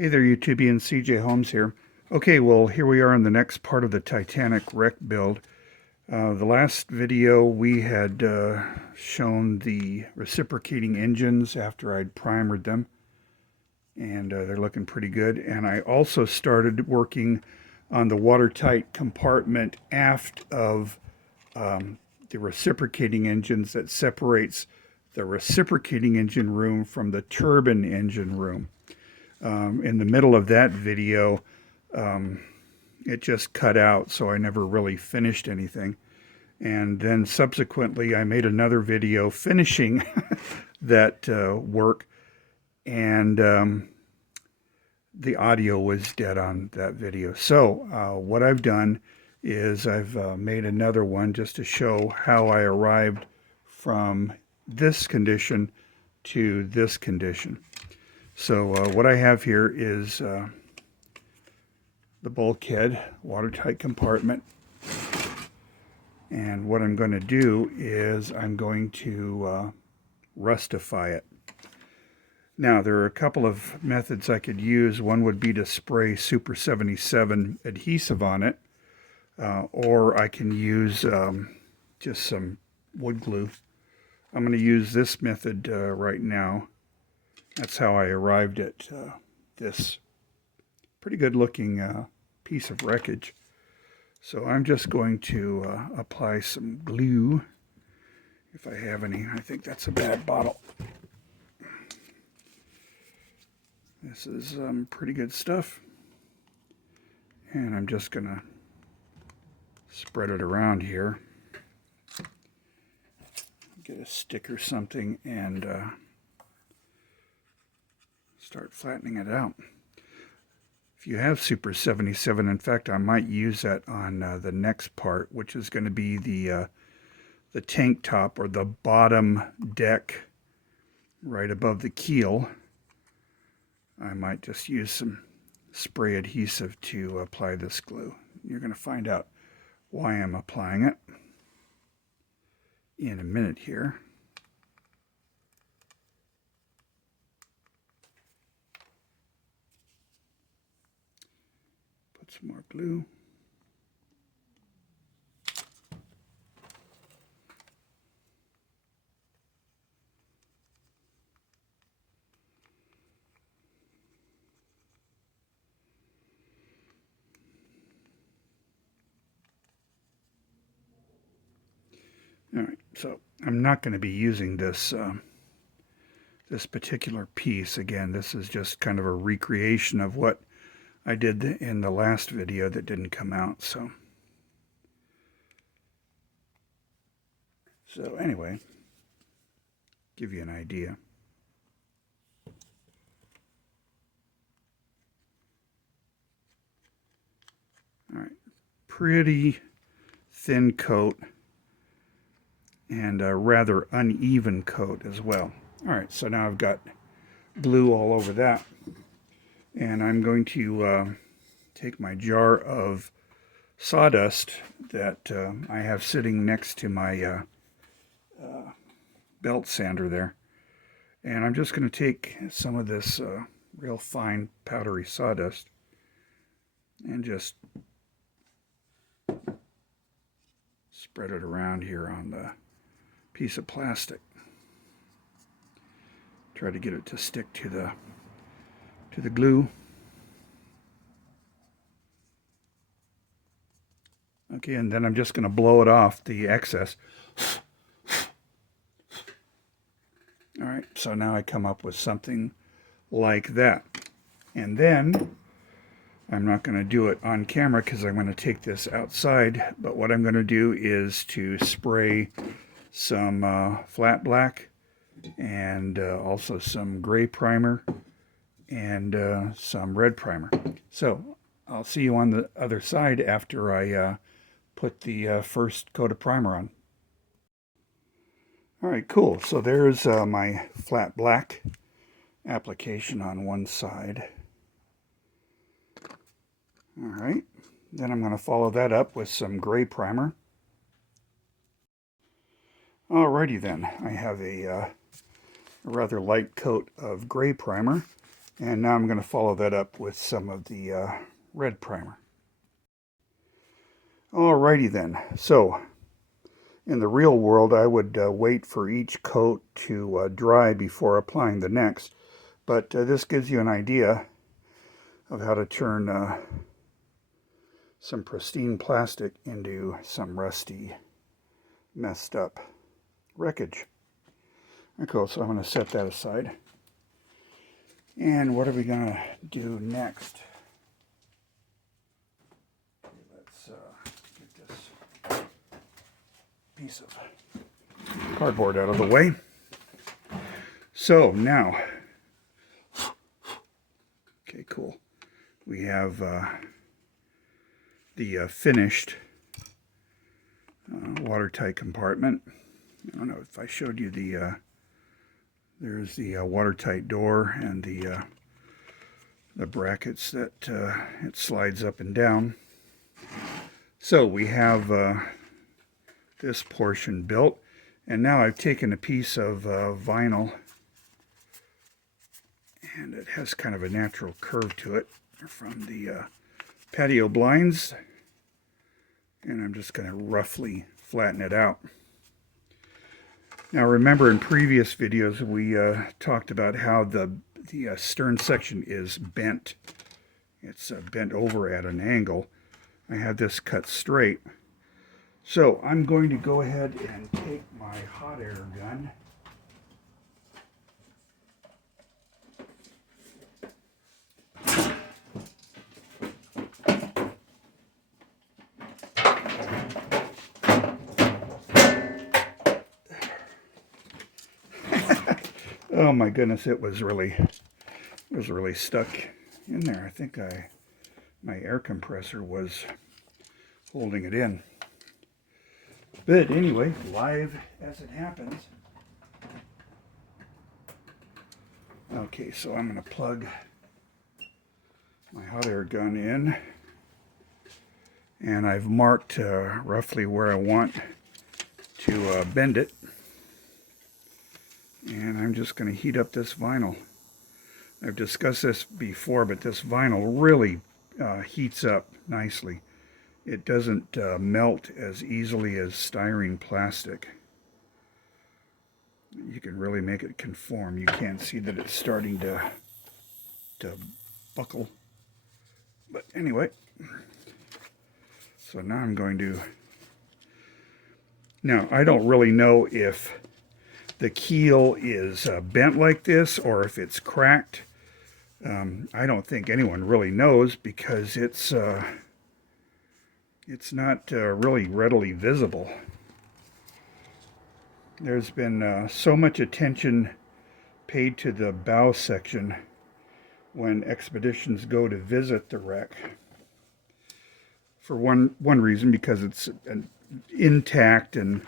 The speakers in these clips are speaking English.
Hey there, YouTubian. CJ Holmes here. Okay, well, here we are in the next part of the Titanic wreck build. The last video we had shown the reciprocating engines after I'd primered them, and they're looking pretty good. And I also started working on the watertight compartment aft of the reciprocating engines that separates the reciprocating engine room from the turbine engine room. In the middle of that video, it just cut out, so I never really finished anything. And then subsequently, I made another video finishing that work, and the audio was dead on that video. So what I've done is I've made another one just to show how I arrived from this condition to this condition. So what I have here is the bulkhead, watertight compartment. And what I'm going to do is I'm going to rustify it. Now, there are a couple of methods I could use. One would be to spray Super 77 adhesive on it, or I can use just some wood glue. I'm going to use this method right now. That's how I arrived at this pretty good looking piece of wreckage. So I'm just going to apply some glue, if I have any. I think that's a bad bottle. This is pretty good stuff. And I'm just going to spread it around here. Get a stick or something and start flattening it out. If you have Super 77, in fact, I might use that on the next part, which is going to be the tank top, or the bottom deck right above the keel. I might just use some spray adhesive to apply this glue. You're going to find out why I'm applying it in a minute here. Put some more glue. All right, so I'm not going to be using this this particular piece. Again, this is just kind of a recreation of what I did in the last video that didn't come out. So anyway, give you an idea. All right, pretty thin coat, and a rather uneven coat as well. All right, so now I've got glue all over that, and I'm going to take my jar of sawdust that I have sitting next to my belt sander there, and I'm just going to take some of this real fine powdery sawdust and just spread it around here on the piece of plastic. Try to get it to stick to the glue. Okay, and then I'm just going to blow it off, the excess. All right, so now I come up with something like that. And then I'm not going to do it on camera because I'm going to take this outside, but what I'm going to do is to spray some flat black and also some gray primer and some red primer. So I'll see you on the other side after I put the first coat of primer on. All right, cool. So there's my flat black application on one side. All right, then I'm going to follow that up with some gray primer. Alrighty then, I have a rather light coat of gray primer, And now I'm going to follow that up with some of the red primer. Alrighty then. So, in the real world, I would wait for each coat to dry before applying the next. But this gives you an idea of how to turn some pristine plastic into some rusty, messed up wreckage. Okay, so I'm going to set that aside. And what are we going to do next? Let's get this piece of cardboard out of the way. So now, okay, cool. We have the finished watertight compartment. I don't know if I showed you the there's the watertight door and the brackets that it slides up and down. So we have this portion built, and now I've taken a piece of vinyl, and it has kind of a natural curve to it from the patio blinds, and I'm just going to roughly flatten it out. Now remember, in previous videos we talked about how the stern section is bent. It's bent over at an angle. I have this cut straight. So I'm going to go ahead and take my hot air gun. Oh my goodness, it was really stuck in there. I think my air compressor was holding it in. But anyway, live as it happens. Okay, so I'm going to plug my hot air gun in, and I've marked roughly where I want to bend it. And I'm just going to heat up this vinyl. I've discussed this before, but this vinyl really heats up nicely. It doesn't melt as easily as styrene plastic. You can really make it conform. You can't see that it's starting to buckle. But anyway, so now I'm going to... Now, I don't really know if the keel is bent like this or if it's cracked. I don't think anyone really knows because it's not really readily visible. There's been so much attention paid to the bow section when expeditions go to visit the wreck. For one reason, because it's an intact and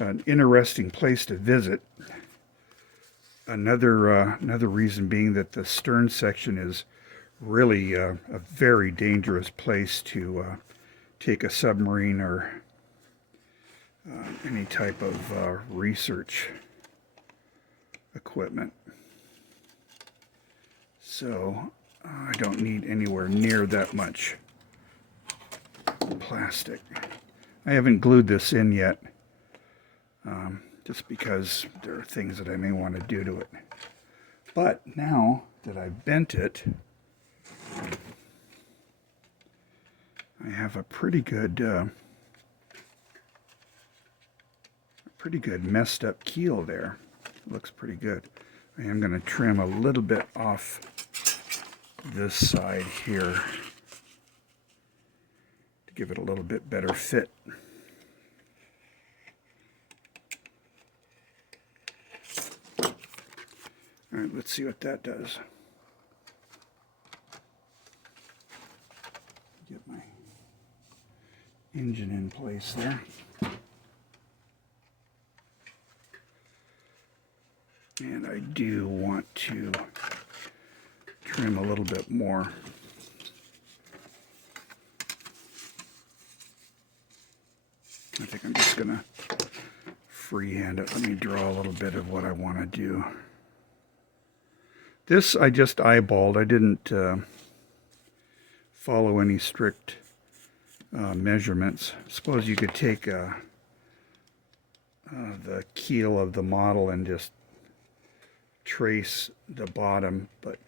an interesting place to visit. Another reason being that the stern section is really a very dangerous place to take a submarine or any type of research equipment. So I don't need anywhere near that much plastic. I haven't glued this in yet, just because there are things that I may want to do to it. But now that I've bent it, I have a pretty good messed up keel there. It looks pretty good. I am going to trim a little bit off this side here to give it a little bit better fit. All right, let's see what that does. Get my engine in place there. And I do want to trim a little bit more. I think I'm just going to freehand it. Let me draw a little bit of what I want to do. This I just eyeballed. I didn't follow any strict measurements. Suppose you could take the keel of the model and just trace the bottom, but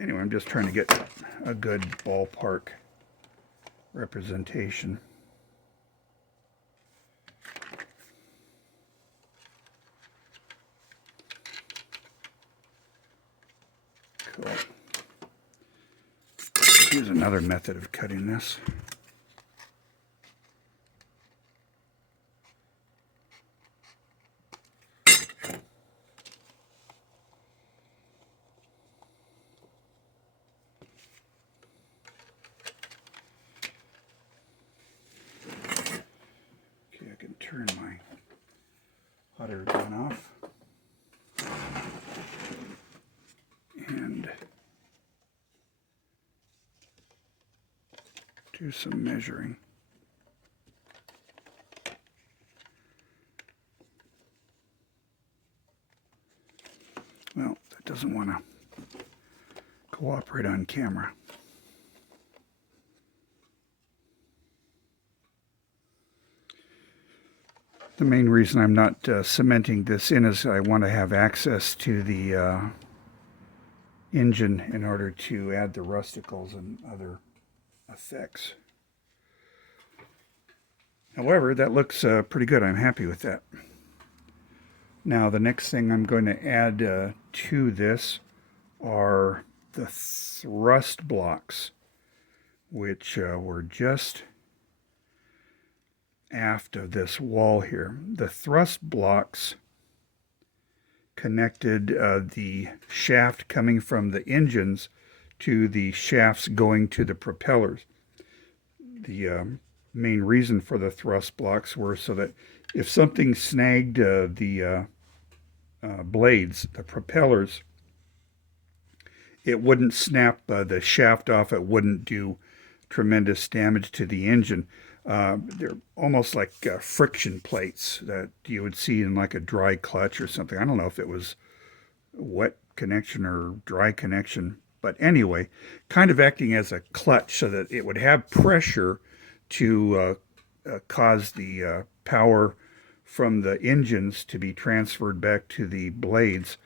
anyway, I'm just trying to get a good ballpark representation. Cool. Here's another method of cutting this. Okay, I can turn my hot air gun off. And do some measuring. Well, that doesn't want to cooperate on camera. The main reason I'm not cementing this in is I want to have access to the engine in order to add the rusticles and other effects. However, that looks pretty good. I'm happy with that. Now, the next thing I'm going to add to this are the thrust blocks, which were just aft of this wall here. The thrust blocks connected the shaft coming from the engines to the shafts going to the propellers. The main reason for the thrust blocks were so that if something snagged the blades, the propellers, it wouldn't snap the shaft off. It wouldn't do tremendous damage to the engine. They're almost like friction plates that you would see in like a dry clutch or something. I don't know if it was wet connection or dry connection, but anyway, kind of acting as a clutch so that it would have pressure to cause the power from the engines to be transferred back to the blades.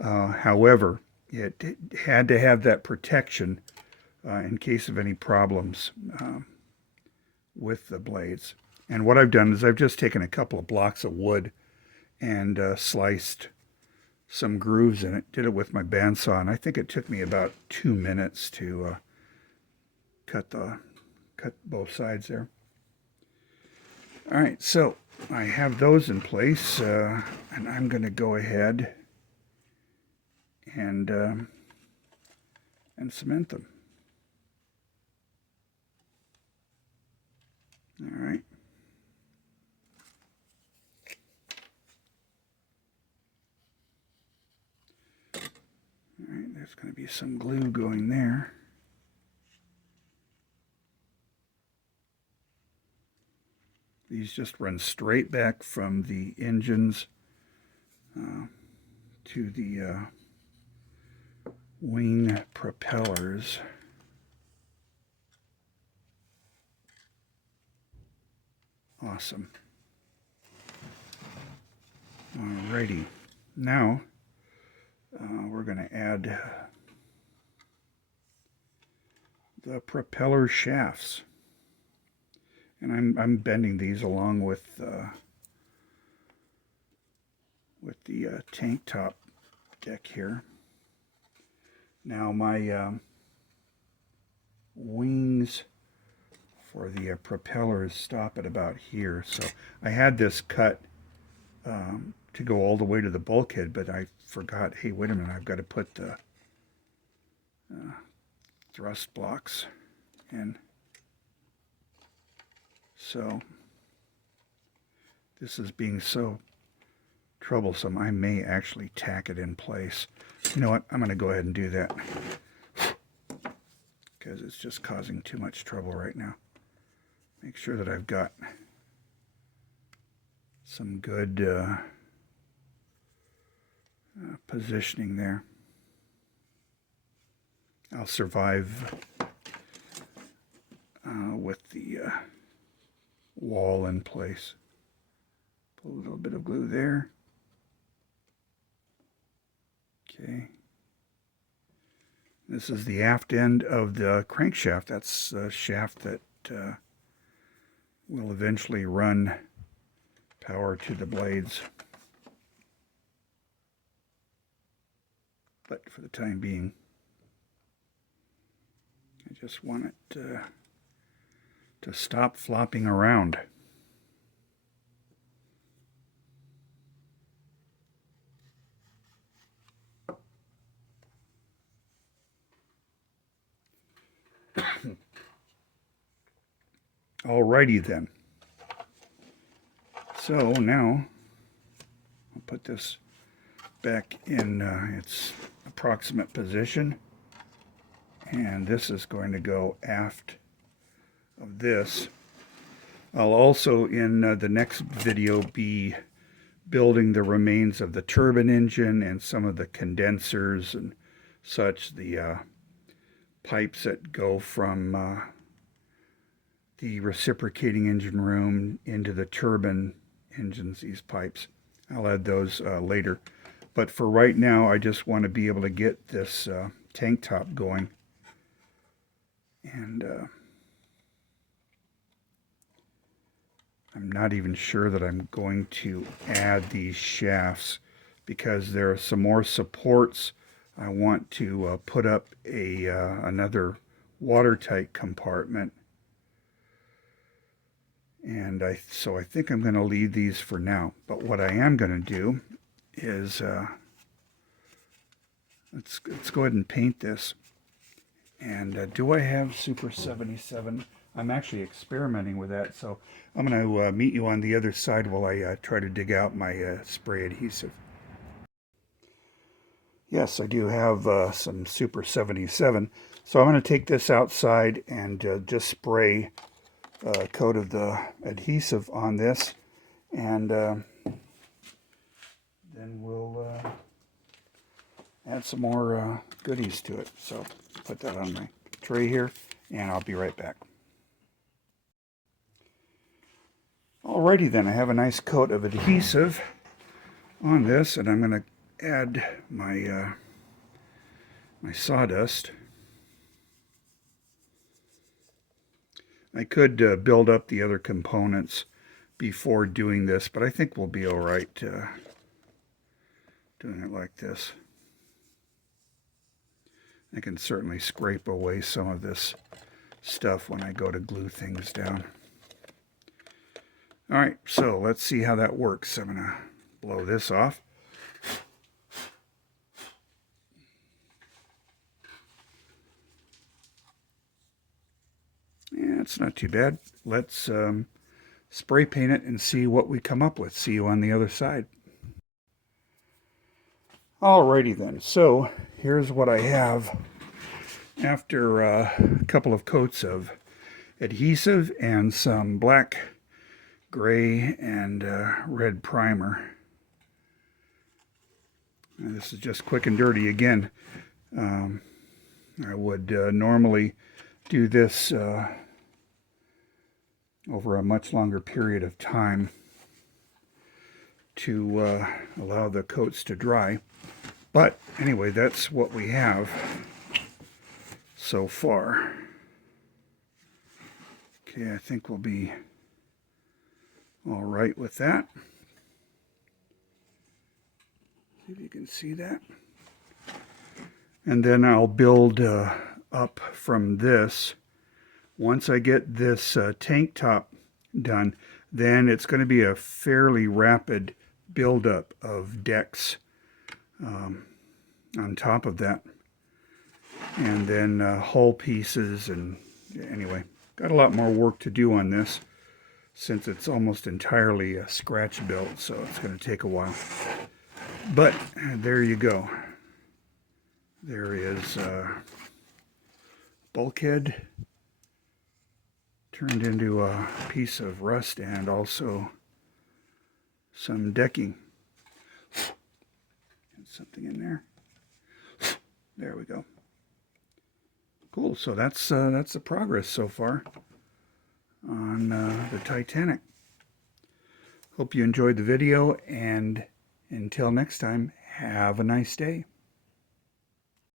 However, it had to have that protection in case of any problems with the blades. And what I've done is I've just taken a couple of blocks of wood and sliced some grooves in it. Did it with my bandsaw, and I think it took me about 2 minutes to cut both sides there. All right, so I have those in place, and I'm going to go ahead and cement them. All right. All right, there's going to be some glue going there. These just run straight back from the engines to the wing propellers. Awesome. Alrighty. Now we're going to add the propeller shafts. And I'm bending these along with the tank top deck here. Now my wings for the propellers stop at about here. So I had this cut to go all the way to the bulkhead, but I forgot, hey, wait a minute, I've got to put the thrust blocks in. So this is being so troublesome, I may actually tack it in place. You know what, I'm going to go ahead and do that because it's just causing too much trouble right now. Make sure that I've got some good positioning there. I'll survive with the wall in place. Put a little bit of glue there. Okay. This is the aft end of the crankshaft. That's the shaft that will eventually run power to the blades. But for the time being, I just want it to stop flopping around. Alrighty then. So now I'll put this back in its approximate position, and this is going to go aft of this. I'll also in the next video be building the remains of the turbine engine and some of the condensers and such, the pipes that go from the reciprocating engine room into the turbine engines, these pipes. I'll add those later. But for right now, I just want to be able to get this tank top going. And I'm not even sure that I'm going to add these shafts because there are some more supports. I want to put up another watertight compartment. And so I think I'm going to leave these for now. But what I am going to do is let's go ahead and paint this. And do I have Super 77? I'm actually experimenting with that, so I'm going to meet you on the other side while I try to dig out my spray adhesive. Yes, I do have some Super 77, so I'm going to take this outside and just spray a coat of the adhesive on this, and then we'll add some more goodies to it. So put that on my tray here, and I'll be right back. Alrighty then, I have a nice coat of adhesive on this, and I'm going to add my my sawdust. I could build up the other components before doing this, but I think we'll be all right doing it like this. I can certainly scrape away some of this stuff when I go to glue things down. All right, so let's see how that works. I'm going to blow this off. Yeah, it's not too bad. Let's spray paint it and see what we come up with. See you on the other side. Alrighty then, so here's what I have after a couple of coats of adhesive and some black, gray, and red primer. And this is just quick and dirty again. I would normally do this over a much longer period of time to allow the coats to dry. But anyway, that's what we have so far. Okay, I think we'll be all right with that. See if you can see that. And then I'll build up from this. Once I get this tank top done, then it's going to be a fairly rapid buildup of decks on top of that. And then hull pieces, and anyway, got a lot more work to do on this since it's almost entirely a scratch build, so it's going to take a while. But there you go. There is bulkhead turned into a piece of rust, and also some decking. Get something in there. There we go. cool. So that's the progress so far on the Titanic. Hope you enjoyed the video, and until next time, have a nice day.